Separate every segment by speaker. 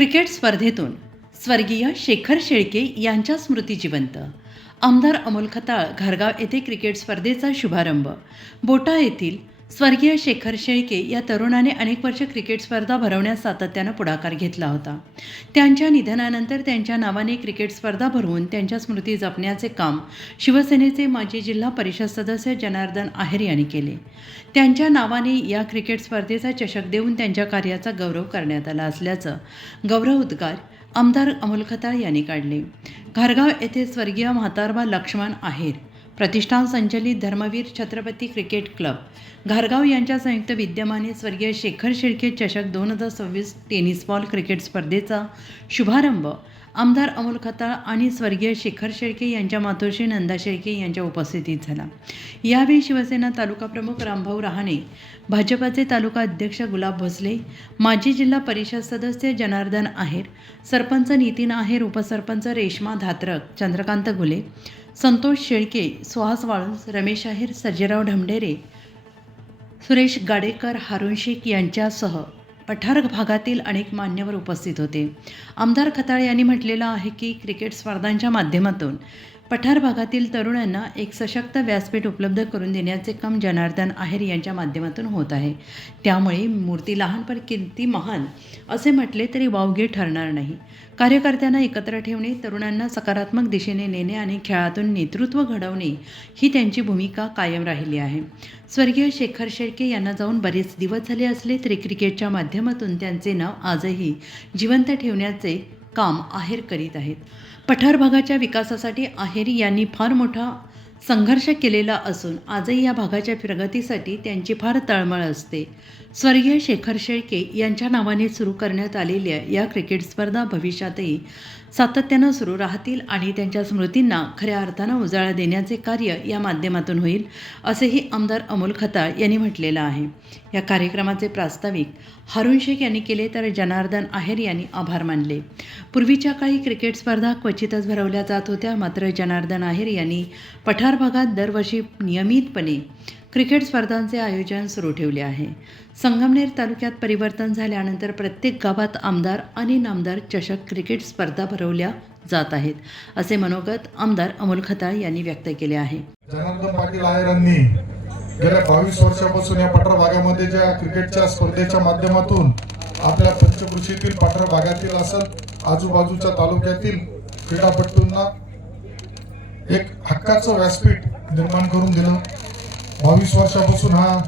Speaker 1: Cricket स्पर्धेतून स्वर्गीय शेखर शेळके यांच्या स्मृती जिवंत. आमदार अमोल खताळ घरगाव येथे क्रिकेट स्पर्धेचा शुभारंभ. बोटा येथील स्वर्गीय शेखर शेळके या तरुणाने अनेक वर्ष क्रिकेट स्पर्धा भरवण्यास सातत्यानं पुढाकार घेतला होता. त्यांच्या निधनानंतर त्यांच्या नावाने क्रिकेट स्पर्धा भरवून त्यांच्या स्मृती जपण्याचे काम शिवसेनेचे माजी जिल्हा परिषद सदस्य जनार्दन आहेर यांनी केले. त्यांच्या नावाने या क्रिकेट स्पर्धेचा चषक देऊन त्यांच्या कार्याचा गौरव करण्यात आला असल्याचं गौरव उद्गार आमदार अमोल खताळ यांनी काढले. घारगाव येथे स्वर्गीय म्हातारबा लक्ष्मण आहेर प्रतिष्ठान संचलित धर्मवीर छत्रपती क्रिकेट क्लब. घारगाव यांच्या संयुक्त विद्यमाने स्वर्गीय शेखर शेळके चषक दोन हजार सव्वीस टेनिस बॉल क्रिकेट स्पर्धेचा शुभारंभ आमदार अमोल खताळ आणि स्वर्गीय शेखर शेळके यांच्या मातोश्री नंदा शेळके यांच्या उपस्थितीत झाला. यावेळी शिवसेना तालुका प्रमुख रामभाऊ रहाणे भाजपाचे तालुका अध्यक्ष गुलाब भोसले माजी जिल्हा परिषद सदस्य जनार्दन आहेर सरपंच नितीन आहेर उपसरपंच रेश्मा धात्रक चंद्रकांत घुले संतोष शेळके सुहास वाळूस रमेश आहेर सर्जेराव ढमढेरे सुरेश गाडेकर हारुण शेख यांच्यासह पठार भागातील अनेक मान्यवर उपस्थित होते. आमदार खताळ यांनी म्हटलेलं आहे की क्रिकेट स्पर्धांच्या माध्यमातून पठार भागातील तरुणांना एक सशक्त व्यासपीठ उपलब्ध करून देण्याचे काम जनार्दन आहेर यांच्या माध्यमातून होत आहे. त्यामुळे मूर्ती लहान पण किती महान असे म्हटले तरी वावगे ठरणार नाही. कार्यकर्त्यांना एकत्र ठेवणे तरुणांना सकारात्मक दिशेने नेणे आणि खेळातून नेतृत्व घडवणे ही त्यांची भूमिका कायम राहिली आहे. स्वर्गीय शेखर शेळके यांना जाऊन बरेच दिवस झाले असले तरी क्रिकेटच्या माध्यमातून त्यांचे नाव आजही जिवंत ठेवण्याचे काम आहेर करीत आहेत. पठार भागाच्या विकासासाठी अहेरी यांनी फार मोठा संघर्ष केलेला असून आजही या भागाच्या प्रगतीसाठी त्यांची फार तळमळ असते. स्वर्गीय शेखर शेळके यांच्या नावाने सुरू करण्यात आलेल्या या क्रिकेट स्पर्धा भविष्यातही सातत्यानं सुरू राहतील आणि त्यांच्या स्मृतींना खऱ्या अर्थानं उजाळा देण्याचे कार्य या माध्यमातून होईल असेही आमदार अमोल खताळ यांनी म्हटलेलं आहे. या कार्यक्रमाचे प्रास्ताविक हारून शेख यांनी केले तर जनार्दन आहेर यांनी आभार मानले. पूर्वीच्या काळी क्रिकेट स्पर्धा क्वचितच भरवल्या जात होत्या मात्र जनार्दन आहेर यांनी पठार भागात दरवर्षी नियमितपणे क्रिकेट स्पर्धांचे आयोजन सुरू ठेवले आहे. संगमनेर तालुक्यात परिवर्तन झाल्यानंतर प्रत्येक गावात आमदार आणि नामदार चषक क्रिकेट स्पर्धा भरवल्या जात आहेत असे मनोगत आमदार अमोल खताळ यांनी व्यक्त केले आहे.
Speaker 2: जनार्दन पाटील आहेरांनी गेल्या बावीस वर्षापासून या पठार भागामध्ये ज्या क्रिकेटच्या स्पर्धेच्या माध्यमातून आपल्या पंचकृषीतील पठार भागातील असत आजूबाजूच्या तालुक्यातील क्रीडापटूंना एक हक्काचं व्यासपीठ निर्माण करून दिलं. बावीस वर्षापासून हा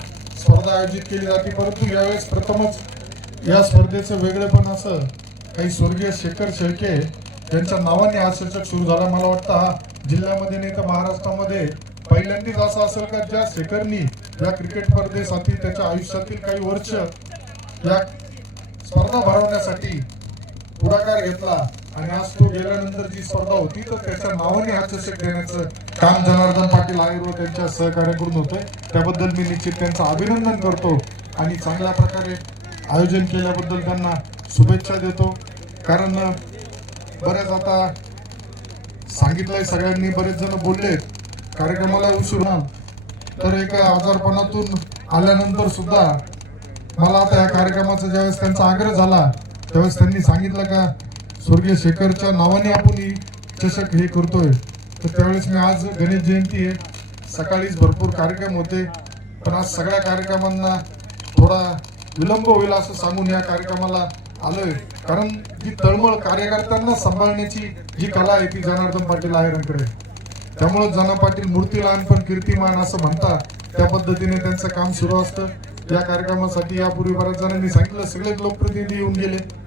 Speaker 2: स्पर्धा आयोजित केली जाते. परंतु यावेळेस प्रथमच या स्पर्धेचं वेगळेपण असं काही स्वर्गीय शेखर शेळके यांच्या नावाने हा चषक सुरू झाला. मला वाटतं हा जिल्ह्यामध्ये नाही तर महाराष्ट्रामध्ये पहिल्यांदाच असं असेल का? ज्या शेखरनी या क्रिकेट स्पर्धेसाठी त्याच्या आयुष्यातील काही वर्ष या स्पर्धा भरवण्यासाठी पुढाकार घेतला. आणि आज तो गेल्यानंतर जी स्पर्धा होती तर त्याच्या नावाने हा चषक देण्याचं काम जनार्दन पाटील आयर व त्यांच्या सहकार्याकडून होतंय त्याबद्दल मी निश्चित त्यांचं अभिनंदन करतो आणि चांगल्या प्रकारे आयोजन केल्याबद्दल त्यांना शुभेच्छा देतो. कारण बऱ्याच आता सांगितलंय सगळ्यांनी बरेच जण बोलले कार्यक्रमाला उशीर तर एका आजारपणातून आल्यानंतर सुद्धा मला आता या कार्यक्रमाचा ज्यावेळेस त्यांचा आग्रह झाला त्यावेळेस त्यांनी सांगितलं का स्वर्गीय शेखरच्या नावाने आपण ही चषक हे करतोय. तर त्यावेळेस मी आज गणेश जयंती आहे सकाळीच भरपूर कार्यक्रम होते. पण आज सगळ्या कार्यक्रमांना थोडा विलंब होईल असं सांगून या कार्यक्रमाला आलोय. कारण जी तळमळ कार्यकर्त्यांना सांभाळण्याची जी कला आहे ती जनार्दन पाटील आहेरांकडे. त्यामुळे जना पाटील मूर्ती लहान पण कीर्तिमान असं म्हणता त्या पद्धतीने त्यांचं काम सुरू असतं. या कार्यक्रमासाठी यापूर्वी बऱ्याच जणांनी सांगितलं सगळेच लोकप्रतिनिधी येऊन गेले.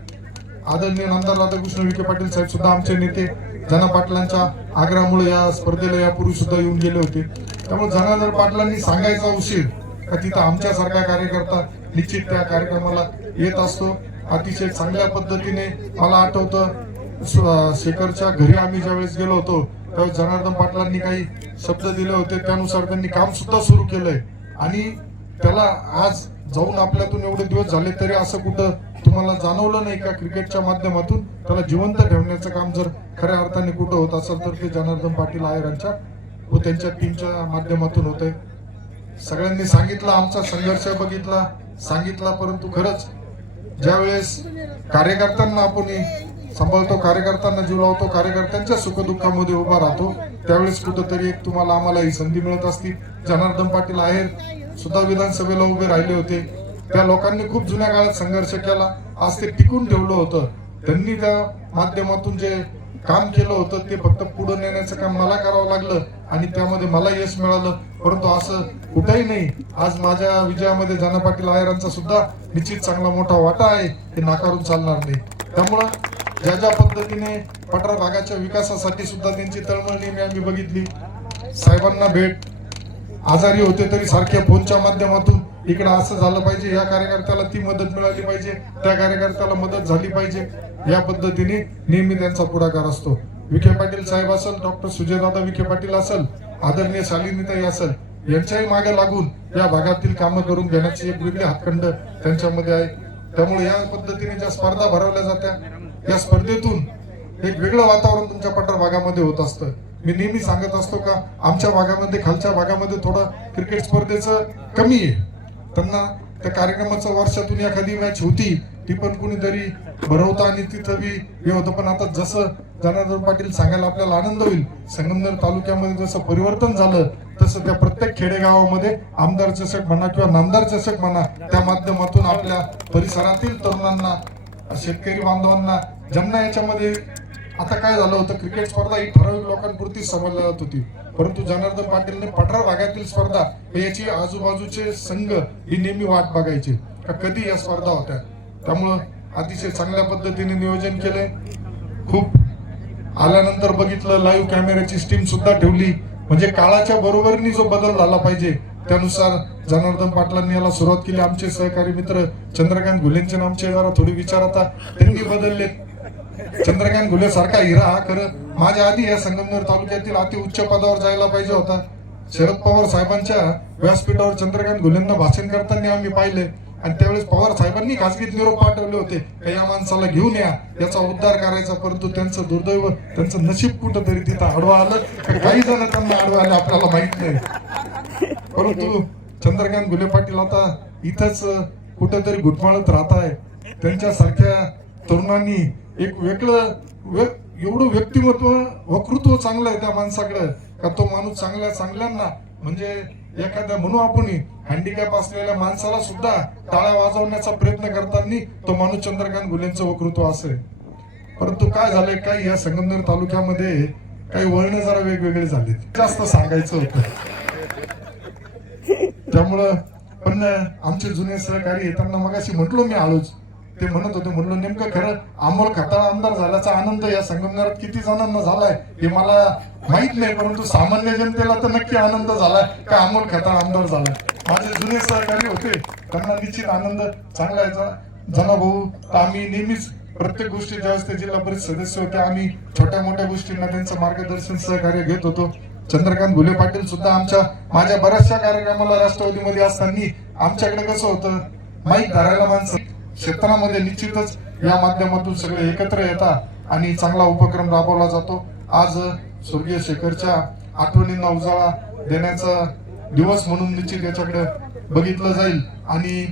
Speaker 2: आदरणीय नामदार राधाकृष्ण विखे पाटील साहेब सुद्धा आमचे नेते. जना पाटलांच्या आग्रहामुळे या स्पर्धेला यापूर्वी सुद्धा येऊन गेले होते. त्यामुळे जनार्दन पाटलांनी सांगायचा उशीर का तिथं आमच्यासारखा कार्यकर्ता निश्चित त्या कार्यक्रमाला येत असतो. अतिशय चांगल्या पद्धतीने मला आठवतं शेखरच्या घरी आम्ही ज्यावेळेस गेलो होतो त्यावेळेस जनार्दन पाटलांनी काही शब्द दिले होते. त्यानुसार त्यांनी काम सुद्धा सुरू केलंय. आणि त्याला आज जाऊन आपल्यातून एवढे दिवस झाले तरी असं कुठं तुम्हाला जाणवलं नाही का क्रिकेटच्या माध्यमातून? त्याला जिवंत ठेवण्याचं काम जर खऱ्या अर्थाने कुठं होत असेल तर ते जनार्दन पाटील आयरांच्या व त्यांच्या टीमच्या माध्यमातून होत सगळ्यांनी सांगितलं आमचा संघर्ष बघितला सांगितला परंतु खरंच ज्यावेळेस कार्यकर्त्यांना आपण सांभाळतो कार्यकर्त्यांना जीव लावतो कार्यकर्त्यांच्या सुखदुःखामध्ये उभा राहतो. त्यावेळेस कुठंतरी एक तुम्हाला आम्हाला ही संधी मिळत असती. जनार्दन पाटील आहेर सुद्धा विधानसभेला उभे राहिले होते. त्या लोकांनी खूप जुन्या काळात संघर्ष केला. आज ते टिकून ठेवलं होतं. त्यांनी त्या माध्यमातून जे काम केलं होतं ते फक्त पुढे नेण्याचं काम मला करावं लागलं आणि त्यामध्ये मला यश मिळालं. परंतु असं कुठेही नाही. आज माझ्या विजयामध्ये जाना पाटील आयरांचा सुद्धा निश्चित चांगला मोठा वाटा आहे. हे नाकारून चालणार नाही. त्यामुळं ज्या ज्या पद्धतीने पठार भागाच्या विकासासाठी सुद्धा त्यांची तळमळ नेहमी आम्ही बघितली. साहेबांना भेट आजारी होते तरी सारख्या फोनच्या माध्यमातून इकडे असं झालं पाहिजे या कार्यकर्त्याला ती मदत मिळाली पाहिजे त्या कार्यकर्त्याला मदत झाली पाहिजे या पद्धतीने नेहमी त्यांचा पुढाकार असतो. विखे पाटील साहेब असेल डॉक्टर सुजयदादा विखे पाटील असेल आदरणीय शालिनीताई असेल यांच्याही मागे लागून या भागातील कामं करून घेण्याची एक वेगळी हातखंड त्यांच्यामध्ये आहे. त्यामुळे या पद्धतीने ज्या स्पर्धा भरवल्या जात्या या स्पर्धेतून एक वेगळं वातावरण तुमच्या पठार भागामध्ये होत असतं. मी नेहमी सांगत असतो का आमच्या भागामध्ये खालच्या भागामध्ये थोडं क्रिकेट स्पर्धेचं कमी आहे. त्यांना त्या कार्यक्रमाचं वर्षातून एखादी मॅच होती ती पण कुणीतरी भरवतं आणि तिथं बी हे होतं. पण आता जसं जनार्दन पाटील सांगायला आपल्याला आनंद होईल संगमनेर तालुक्यामध्ये जसं परिवर्तन झालं तसं त्या प्रत्येक खेडेगावामध्ये आमदार चषक म्हणा किंवा नामदार चषक म्हणा त्या माध्यमातून आपल्या परिसरातील तरुणांना शेतकरी बांधवांना ज्यांना याच्यामध्ये आता काय झालं होतं क्रिकेट स्पर्धा ही ठराविक लोकांपुरती समजली जात होती. परंतु जनार्दन पाटीलने पठार भागातील स्पर्धा याची आजूबाजूचे संघ ही नेहमी वाट बघायचे. का कधी या स्पर्धा होत्या? त्यामुळं अतिशय चांगल्या पद्धतीने नियोजन केले. खूप आल्यानंतर बघितलं लाईव्ह कॅमेऱ्याची स्टीम सुद्धा ठेवली. म्हणजे काळाच्या बरोबरीने जो बदल झाला पाहिजे त्यानुसार जनार्दन पाटलांनी याला सुरुवात केली. आमचे सहकारी मित्र चंद्रकांत घुलेंचे नामचे जरा थोडी विचार आता. त्यांनी बदलले चंद्रकांत घुले सारखा हिरा हा खरं माझ्या आधी या संगमनेर तालुक्यातील अति उच्च पदावर जायला पाहिजे होता. शरद पवार साहेबांच्या व्यासपीठावर चंद्रकांत घुलेंना भाषण करताना आम्ही पाहिले. आणि त्यावेळेस पवार साहेबांनी खासगीत निरोप पाठवले होते का या माणसाला घेऊन या याचा उद्धार करायचा. परंतु त्यांचं दुर्दैव त्यांचं नशीब कुठंतरी तिथं आडवा आलं. काही जण त्यांना आडवा आले आपल्याला माहीत नाही. परंतु चंद्रकांत गुले पाटील आता इथंच कुठंतरी घुटमाळत राहत आहे त्यांच्यासारख्या तरुणांनी एक वेगळं वे- एवढं व्यक्तिमत्व वक्तृत्व चांगलं आहे त्या माणसाकडं का तो माणूस चांगल्या चांगल्यांना म्हणजे एखाद्या म्हणू आपण हँडिकॅप असलेल्या माणसाला सुद्धा टाळ्या वाजवण्याचा प्रयत्न करताना तो माणूस चंद्रकांत गुलेंचं वक्तृत्व असेल. परंतु काय झालंय काही या संगमनेर तालुक्यामध्ये काही वळणं जरा वेगवेगळे झाले जास्त सांगायचं होतं. त्यामुळं पण आमचे जुने सहकारी येताना मग अशी म्हटलो मी आळूच ते म्हणत होते म्हणलं नेमकं खरं अमोल खताळ आमदार झाल्याचा आनंद या संगमनेरात किती जणांना झालाय हे मला माहीत नाही परंतु सामान्य जनतेला तर नक्की आनंद झालाय का अमोल खताळ आमदार झालाय. माझे जुने सहकारी होते त्यांना निश्चित आनंद चांगला याचा जना भाऊ आम्ही नेहमीच प्रत्येक गोष्टी ज्यावेळेस ते जिल्हा परिषद सदस्य होते आम्ही छोट्या मोठ्या गोष्टींना त्यांचं मार्गदर्शन सहकार्य घेत होतो. चंद्रकांत घुले पाटील सुद्धा आमच्या माझ्या बऱ्याचशा कार्यक्रमाला राष्ट्रवादीमध्ये असताना आमच्याकडे कसं होतं? माहीत धरायला माणसं. क्षेत्रामध्ये निश्चितच या माध्यमातून सगळे एकत्र येतात आणि चांगला उपक्रम राबवला जातो. आज स्वर्गीय शेखरच्या आठवणींना उजाळा देण्याचा दिवस म्हणून निश्चित याच्याकडे बघितलं जाईल. आणि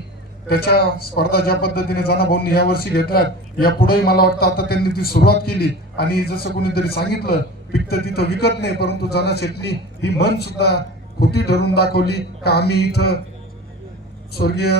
Speaker 2: त्याच्या स्पर्धा ज्या पद्धतीने भाऊंनी या वर्षी घेतल्यात या पुढेही मला वाटतं आता त्यांनी ती सुरुवात केली. आणि जसं कोणीतरी सांगितलं पिकत तिथं विकत नाही परंतु जाना शेटणी ही मन सुद्धा खोटी ठरून दाखवली का आम्ही इथं स्वर्गीय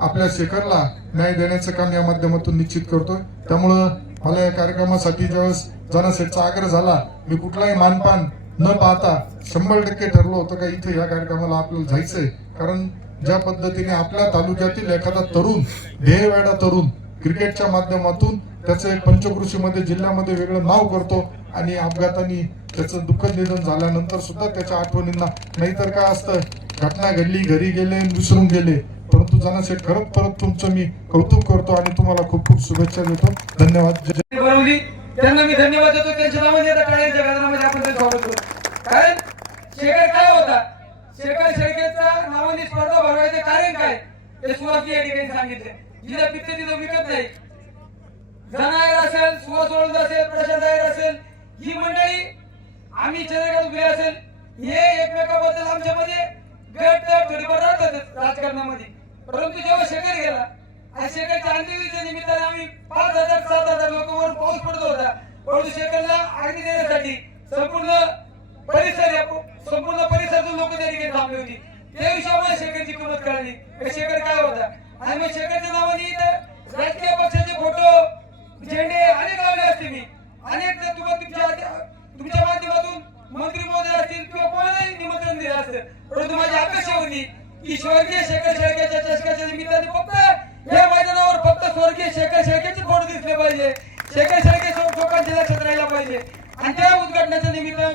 Speaker 2: आपल्या शेखरला न्याय देण्याचं काम या माध्यमातून निश्चित करतोय. त्यामुळं मला या कार्यक्रमासाठी ज्यावेळेस जनासेटचा आग्रह झाला मी कुठलाही मानपान न पाहता शंभर टक्के ठरलो होतं का इथे या कार्यक्रमाला आपल्याला जायचंय. कारण ज्या पद्धतीने आपल्या तालुक्यातील एखादा तरुण ध्येयवेडा तरुण क्रिकेटच्या माध्यमातून त्याचं एक पंचकृषीमध्ये जिल्ह्यामध्ये वेगळं नाव करतो आणि अपघाताने त्याचं दुःखद निधन झाल्यानंतर सुद्धा त्याच्या आठवणींना नाहीतर काय असतं? घटना घडली घरी गेले आणि विसरून गेले. परंतु जनाशेठ खरंच परत तुमचं मी कौतुक करतो आणि तुम्हाला खूप खूप शुभेच्छा देतो. धन्यवाद.
Speaker 3: बनवली त्यांना मी धन्यवाद देतो. त्यांच्या नावाने आता टाळ्यांच्या गजरामध्ये आपण त्यांचं स्वागत करू. कारण शेखर काय होता? शेखर शेळकेचा नावाने स्पर्धा भरवायचं कारण काय? ते सुहास या ठिकाणी सांगितले. जिथं पिकते तिथं विकत नाही. जनायर असेल सुहास ओळख असेल प्रशांत अय्यर असेल ही मंडळी आम्ही चंद्रकांत उभे असेल हे एकमेकाबद्दल आमच्यामध्ये गट थोडीफार राहतात राजकारणामध्ये. परंतु जेव्हा शेखर गेला आणि शेखरच्या अंत्यविधीच्या निमित्ताने आम्ही पाच हजार सात हजार लोक पाऊस पडतो होता. परंतु शेखरला अग्नी देण्यासाठी संपूर्ण परिसर या संपूर्ण परिसरातून लोक त्या ठिकाणी थांबली होती. त्या हिशोबाने शेखरची किंमत कळली. की शेखर काय होता? आणि मग शेखरच्या नावाने इथं राजकीय पक्षाचे फोटो झेंडे अनेक लावले असते मी अनेक जर तुम्हाला तुमच्या तुमच्या माध्यमातून मंत्री महोदय असतील किंवा कोणालाही निमंत्रण दिलं असतं परंतु माझी अपेक्षा होती की स्वर्गीय शेखर शेळकेच्या चषकाच्या निमित्ताने फक्त या मैदानावर फक्त स्वर्गीय शेखर शेळकेचे फोटो दिसले पाहिजे शेखर शेळके लोकांच्या लक्षात राहिला पाहिजे आणि त्या उद्घाटनाच्या निमित्ताने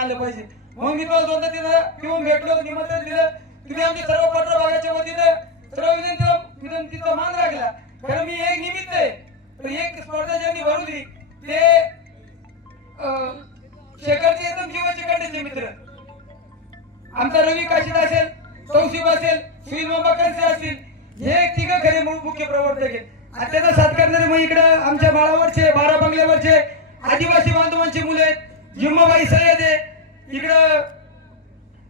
Speaker 3: तुम्ही पाहिजे. मग मी तुम्हाला दोनदा तिथं येऊन भेटलो निमंत्रण दिलं. तुम्ही आमच्या सर्व पत्र भागाच्या वतीनं सर्व विनंती विनंतीचा मान राखला. कारण मी एक निमित्त आहे. पण एक स्पर्धा ज्यांनी भरवली ते शेखरचे एकदम जीवाचे शेखरचे मित्र. आमचा रवी काशीद असेल तौसिफ असेल सुनील मामा असतील हे तिघ खरे मुख्य प्रवर्तक आहेत. आणि त्याचा साथ करणारे मग इकडं आमच्या बाळावरचे बारा बंगल्यावरचे आदिवासी बांधवांची मुले आहेत. जिम्माबाई सय्यद आहे. इकडं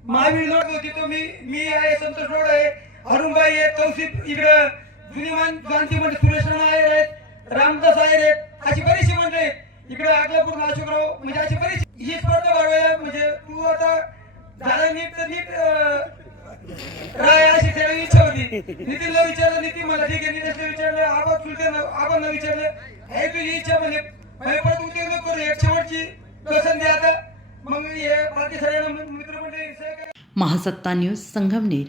Speaker 3: महावीर लोक तिथं मी मी आहे संतोष रोड आहे अरुणबाई आहे तौसिफ इकडं जुनी मान क्रांती म्हणजे सुरेश राणा आयर आहेत रामदास आयर आहेत अशी बरीचशी मंडळी आहेत. इकडे आगलापूर नाशिकराव म्हणजे अशी बरीच ही स्पर्धा वाढवायला म्हणजे तू आता झालं नीट तर नीट राय अशी त्यावेळी इच्छा होती. नितीनला विचारलं नितीन मला ठीक आहे नितेशला विचारलं आबा चुलते आबांना विचारलं. हे तुझी इच्छा म्हणजे म्हणे परत उद्योग नको करू एक शेवटची पसंती आता मग हे बाकी सगळ्यांना मित्रमंडळी सहकारी
Speaker 1: महासत्ता न्यूज संगमनेर.